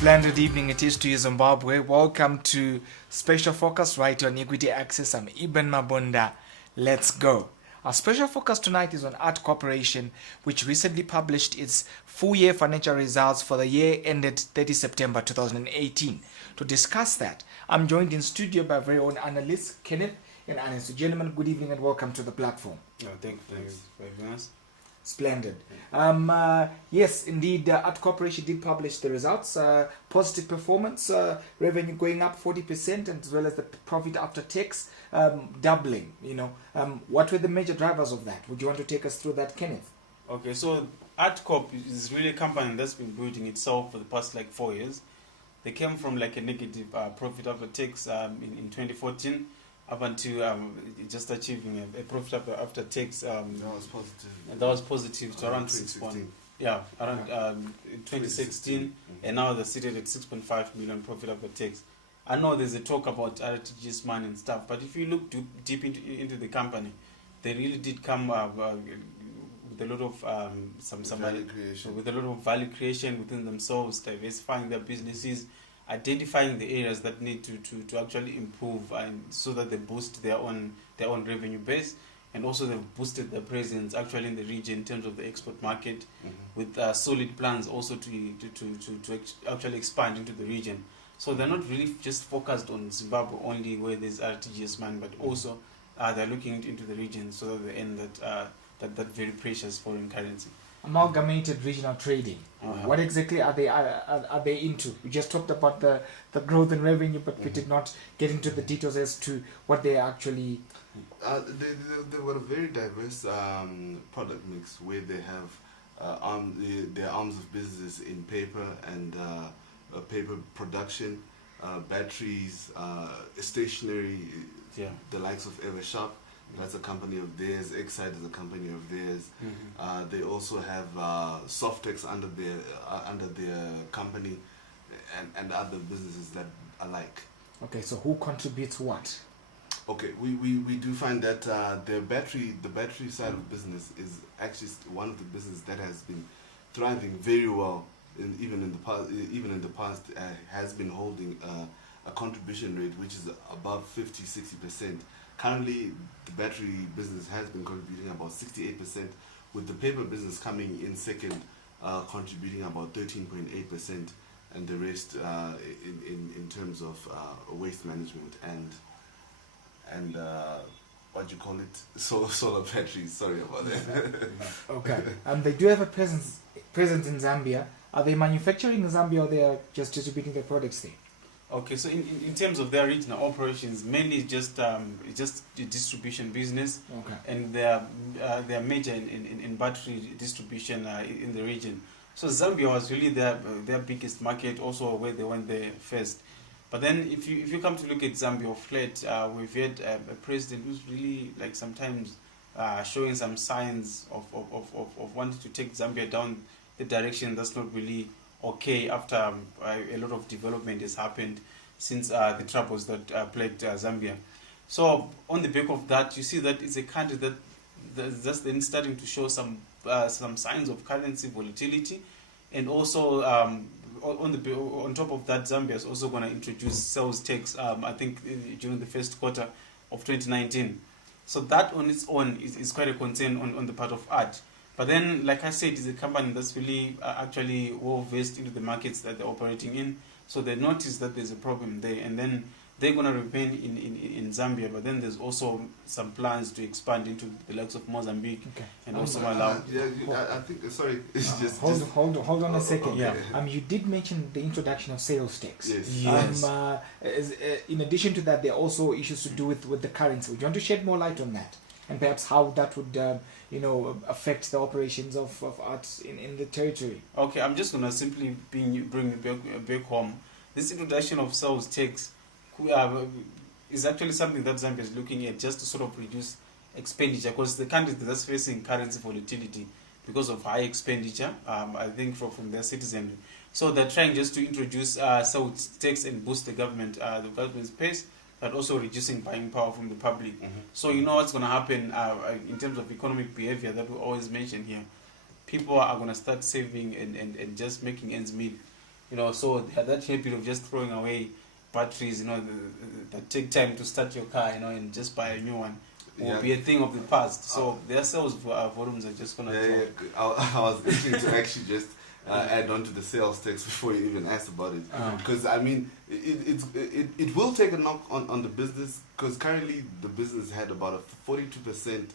Splendid evening it is to you, Zimbabwe. Welcome to Special Focus right on Equity Access. I'm Ibn Mabunda. Let's go. Our special focus tonight is on Art Corporation, which recently published its full-year financial results for the year ended 30 September 2018. To discuss that, I'm joined in studio by very own analyst Kenneth and Ernest. Gentlemen, good evening and welcome to the platform. Thanks for having us. Splendid. Yes, indeed, Art Corporation did publish the results. Positive performance, revenue going up 40%, and as well as the profit after tax doubling. What were the major drivers of that? Would you want to take us through that, Kenneth? Okay, so Art Corp is really a company that's been building itself for the past 4 years. They came from a negative profit after tax in 2014. Up until just achieving a profit after tax. That was positive. And that was positive to around 6.0. Yeah, around 2016, and now they're seated at 6.5 million profit after tax. I know there's a talk about RTGS money and stuff, but if you look deep into the company, they really did come with a lot of with a lot of value creation within themselves, diversifying their businesses, identifying the areas that need to actually improve, and so that they boost their own revenue base, and also they've boosted their presence actually in the region in terms of the export market, with solid plans also to actually expand into the region. So they're not really just focused on Zimbabwe only, where there's RTGS money, but also they're looking into the region so that they end that very precious foreign currency. Amalgamated regional trading. What exactly are they into? We just talked about the growth in revenue, but we did not get into the details as to what they actually. They've got a very diverse product mix where they have their arms of business in paper and paper production, batteries, stationery, the likes of Eversharp. That's a company of theirs. Excite is a company of theirs. They also have Softex under their company, and other businesses that are like. Okay, so who contributes what? Okay, we do find that the battery side of business is actually one of the businesses that has been thriving very well, even in the past has been holding a contribution rate which is above 50-60%. Currently, the battery business has been contributing about 68%, with the paper business coming in second, contributing about 13.8%, and the rest in terms of waste management and what you call it, solar batteries. Sorry about that. Okay, they do have a presence in Zambia. Are they manufacturing in Zambia, or they are just distributing their products there? Okay, so in terms of their regional operations, mainly just the distribution business, and they are major in battery distribution in the region. So Zambia was really their biggest market, also where they went there first. But then if you come to look at Zambia of late, we've had a president who's really sometimes showing some signs of wanting to take Zambia down the direction that's not really okay, after a lot of development has happened since the troubles that plagued Zambia. So on the back of that, you see that it's a country that's then starting to show some signs of currency volatility, and also on top of that, Zambia is also going to introduce sales tax, I think during the first quarter of 2019. So that on its own is quite a concern on the part of Art. But then, like I said, it's a company that's really actually well-versed into the markets that they're operating in. So they notice that there's a problem there, and then they're going to remain in Zambia. But then there's also some plans to expand into the likes of Mozambique and also Malawi. I think, sorry, it's just... Hold on a second. Okay. You did mention the introduction of sales tax. Yes. In addition to that, there are also issues to do with the currency. Would you want to shed more light on that? And perhaps how that would, affect the operations of arts in the territory. Okay, I'm just going to simply bring back home. This introduction of sales tax is actually something that Zambia is looking at, just to sort of reduce expenditure, because the country that's facing currency volatility because of high expenditure, I think, from their citizenry. So they're trying just to introduce sales tax and boost the government's pace, but also reducing buying power from the public. So you know what's going to happen in terms of economic behavior that we always mention here. People are going to start saving and just making ends meet. you know, so they had that habit of just throwing away batteries, you know, that take time to start your car, you know, and just buy a new one. Will be a thing of the past. So their sales volumes are just gonna drop. I was itching to actually just add on to the sales tax before you even asked about it, because I mean it will take a knock on the business, because currently the business had about a 42%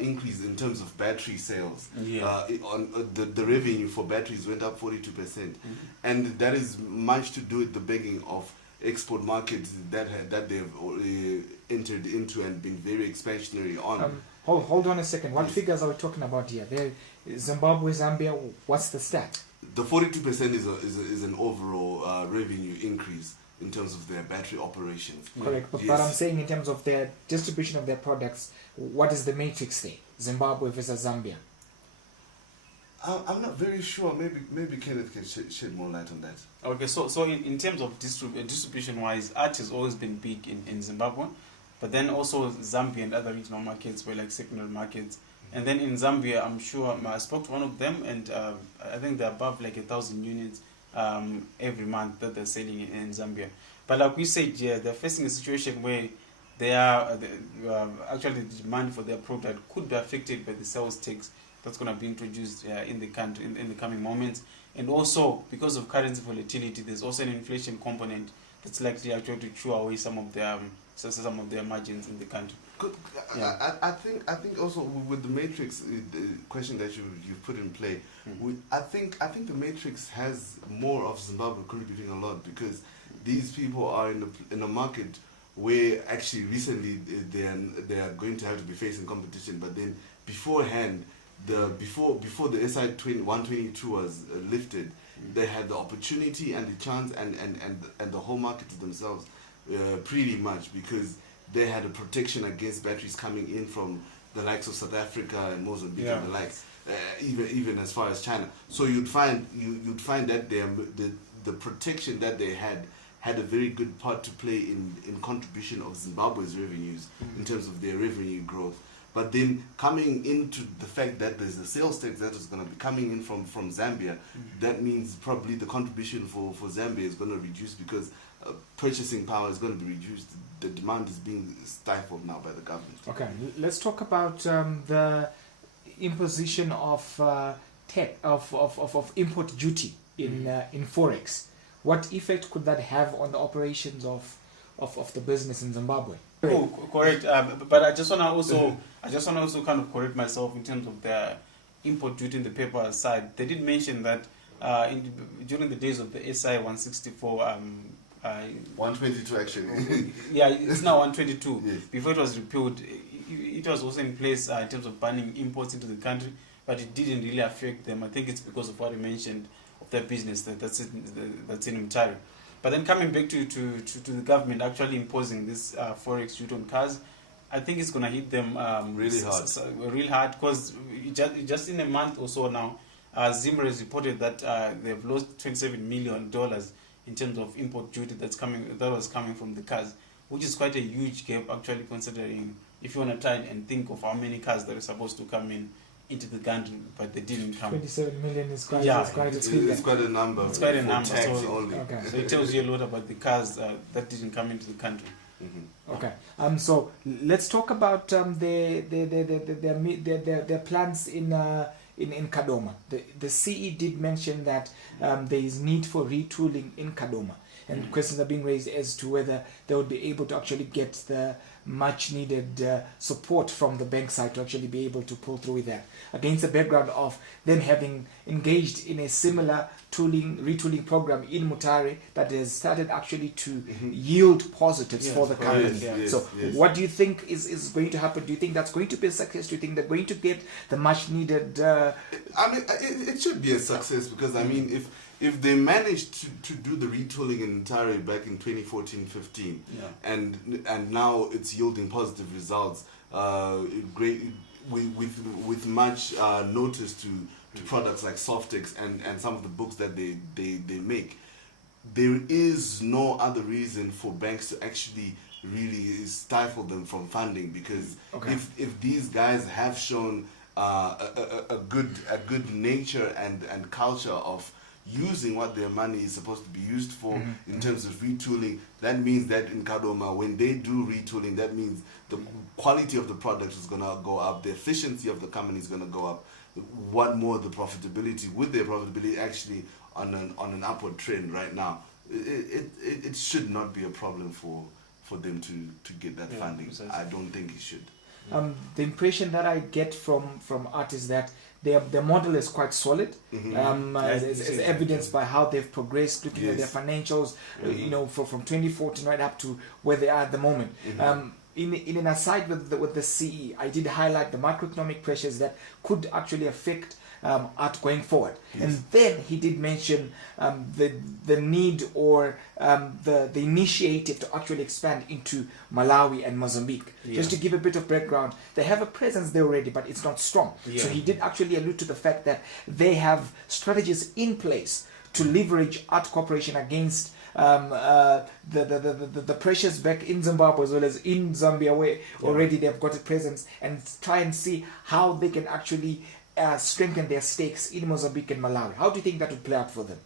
increase in terms of battery sales. The revenue for batteries went up 42%, and that is much to do with the begging of export markets that they've entered into and been very expansionary on. Hold on a second. What figures are we talking about here? Zimbabwe, Zambia. What's the stat? The 42% is an overall revenue increase in terms of their battery operations. Correct, but I'm saying in terms of their distribution of their products, what is the matrix there? Zimbabwe versus Zambia. I'm not very sure. Maybe Kenneth can shed more light on that. Okay, so in terms of distribution-wise, art has always been big in Zimbabwe, but then also Zambia and other regional markets were like secondary markets. And then in Zambia, I'm sure I spoke to one of them, and I think they're above like 1,000 units every month that they're selling in Zambia. But like we said, yeah, they're facing a situation where they are actually the demand for their product could be affected by the sales tax that's going to be introduced in the country in the coming moments. And also, because of currency volatility, there's also an inflation component that's likely actually to chew away some of their margins in the country. I think also with the matrix the question that you put in play, I think the matrix has more of Zimbabwe contributing a lot, because these people are in a market where actually recently they are going to have to be facing competition, but then beforehand, before the SI 122 was lifted, they had the opportunity and the chance and the whole market to themselves, pretty much, because they had a protection against batteries coming in from the likes of South Africa and Mozambique and the likes, even as far as China. So you'd find that the protection that they had a very good part to play in contribution of Zimbabwe's revenues in terms of their revenue growth. But then coming into the fact that there's a sales tax that is going to be coming in from Zambia, that means probably the contribution for Zambia is going to reduce, because purchasing power is going to be reduced. The demand is being stifled now by the government. Okay, let's talk about the imposition of import duty in forex. What effect could that have on the operations of the business in Zimbabwe? Oh, correct. But I just want to also kind of correct myself in terms of the import duty in the paper side. They did mention that during the days of the SI 164. 122 actually. Yeah, it's now 122. Yes. Before it was repealed, it was also in place in terms of banning imports into the country, but it didn't really affect them. I think it's because of what you mentioned of their business that's in Mutare. But then coming back to the government actually imposing this forex duty on cars, I think it's going to hit them really hard, because just in a month or so now, Zimmer has reported that they've lost $27 million in terms of import duty that was coming from the cars, which is quite a huge gap actually, considering if you want to try and think of how many cars that are supposed to come into the country, but they didn't come. 27 million is quite it's quite a number. It's quite a number. Tax so, only. Okay. So it tells you a lot about the cars that didn't come into the country. Okay. So let's talk about their plans in Kadoma. The CE did mention that there is need for retooling in Kadoma, and questions are being raised as to whether they would be able to actually get the much needed support from the bank side to actually be able to pull through with that, against the background of them having engaged in a similar retooling program in Mutare that has started actually to yield positives for the company. What do you think is going to happen? Do you think that's going to be a success? Do you think they're going to get the much needed I mean, it should be a success, because I mean, if they managed to do the retooling in Mutare back in 2014-15, and now it's yielding positive results, great with much notice to products like Softex and some of the books that they make, there is no other reason for banks to actually really stifle them from funding, because if these guys have shown a good nature and culture of using what their money is supposed to be used for in terms of retooling. That means that in Kadoma, when they do retooling, that means the quality of the product is going to go up, the efficiency of the company is going to go up. What more, the profitability, with their profitability actually on an upward trend right now, it should not be a problem for them to get that funding. Precisely. I don't think it should. The impression that I get from Art is that their model is quite solid, as evidenced by how they've progressed, looking at their financials, from 2014 right up to where they are at the moment. In an aside with the CE, I did highlight the macroeconomic pressures that could actually affect Art going forward. And then he did mention the need or the initiative to actually expand into Malawi and Mozambique. Just to give a bit of background, they have a presence there already, but it's not strong. So he did actually allude to the fact that they have strategies in place to leverage Art Corporation against the pressures back in Zimbabwe as well as in Zambia, where already they've got a presence, and try and see how they can actually strengthen their stakes in Mozambique and Malawi. How do you think that would play out for them?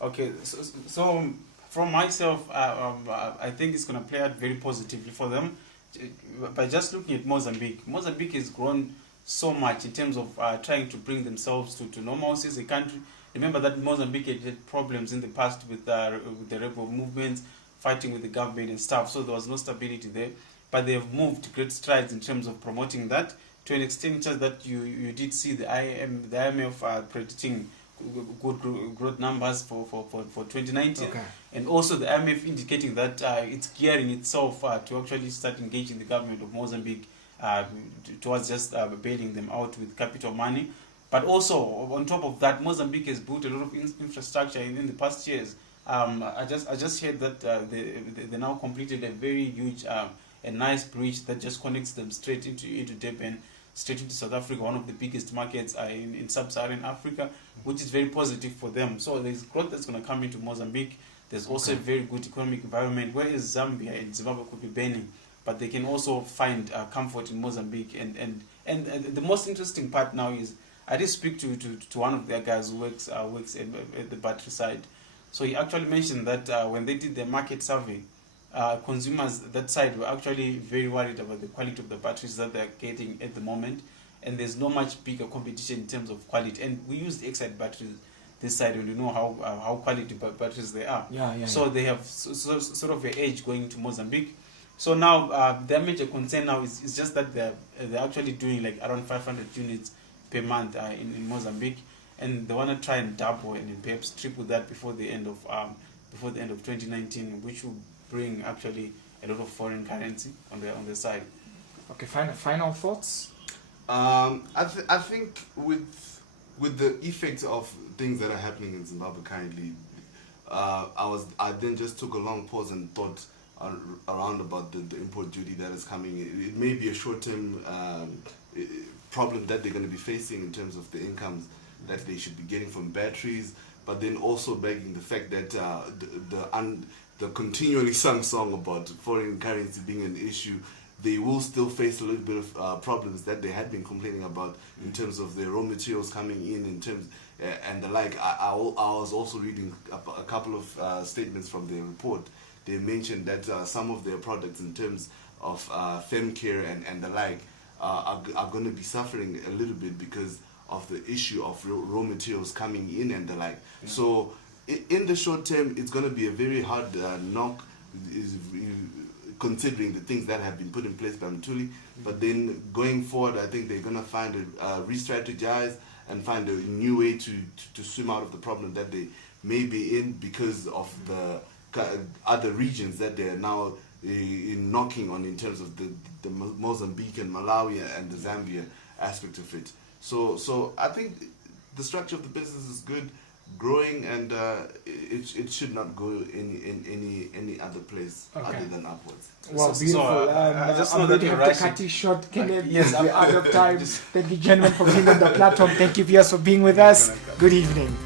Okay, so from myself, I think it's going to play out very positively for them. By just looking at Mozambique has grown so much in terms of trying to bring themselves to normalcy as a country. Remember that Mozambique had problems in the past with the rebel movements, fighting with the government and stuff, so there was no stability there. But they have moved great strides in terms of promoting that, to an extent just that you did see the IMF predicting good growth numbers for 2019, and also the IMF indicating that it's gearing itself to actually start engaging the government of Mozambique towards just bailing them out with capital money. But also, on top of that, Mozambique has built a lot of infrastructure in the past years. I just heard that they now completed a very huge a nice bridge that just connects them straight into Durban, straight into South Africa, one of the biggest markets in sub-Saharan Africa, which is very positive for them. So there's growth that's going to come into Mozambique. There's also a very good economic environment, whereas Zambia and Zimbabwe could be burning, but they can also find comfort in Mozambique. And the most interesting part now is, I did speak to one of their guys who works at the battery side. So he actually mentioned that when they did their market survey, consumers that side were actually very worried about the quality of the batteries that they're getting at the moment, and there's no much bigger competition in terms of quality. And we use the Exide batteries this side, and we know how quality batteries they are. So they have sort of an edge going to Mozambique. So now their major concern now is just that they're actually doing like around 500 units per month in Mozambique, and they want to try and double and perhaps triple that before the end of 2019, which will bring actually a lot of foreign currency on the side. Okay, final thoughts. I think with the effects of things that are happening in Zimbabwe currently, I then just took a long pause and thought around about the import duty that is coming. It may be a short-term problem that they're going to be facing in terms of the incomes that they should be getting from batteries, but then also begging the fact that the continually sung song about foreign currency being an issue, they will still face a little bit of problems that they had been complaining about in terms of their raw materials coming in terms and the like. I was also reading a couple of statements from their report. They mentioned that some of their products in terms of fem care and the like are going to be suffering a little bit because of the issue of raw materials coming in and the like. So in the short term, it's going to be a very hard knock, considering the things that have been put in place by Mthuli. But then going forward, I think they're going to find re-strategize and find a new way to swim out of the problem that they may be in because of the other regions that they're now knocking on in terms of the Mozambique and Malawi and the Zambia aspect of it. So I think the structure of the business is good, growing, and it should not go in any other place other than upwards. Well, beautiful. I just know that you're have to cut it short. Yes, we're out of time. Thank you, gentlemen, for being on the platform. Thank you, viewers, for being with us. Good evening.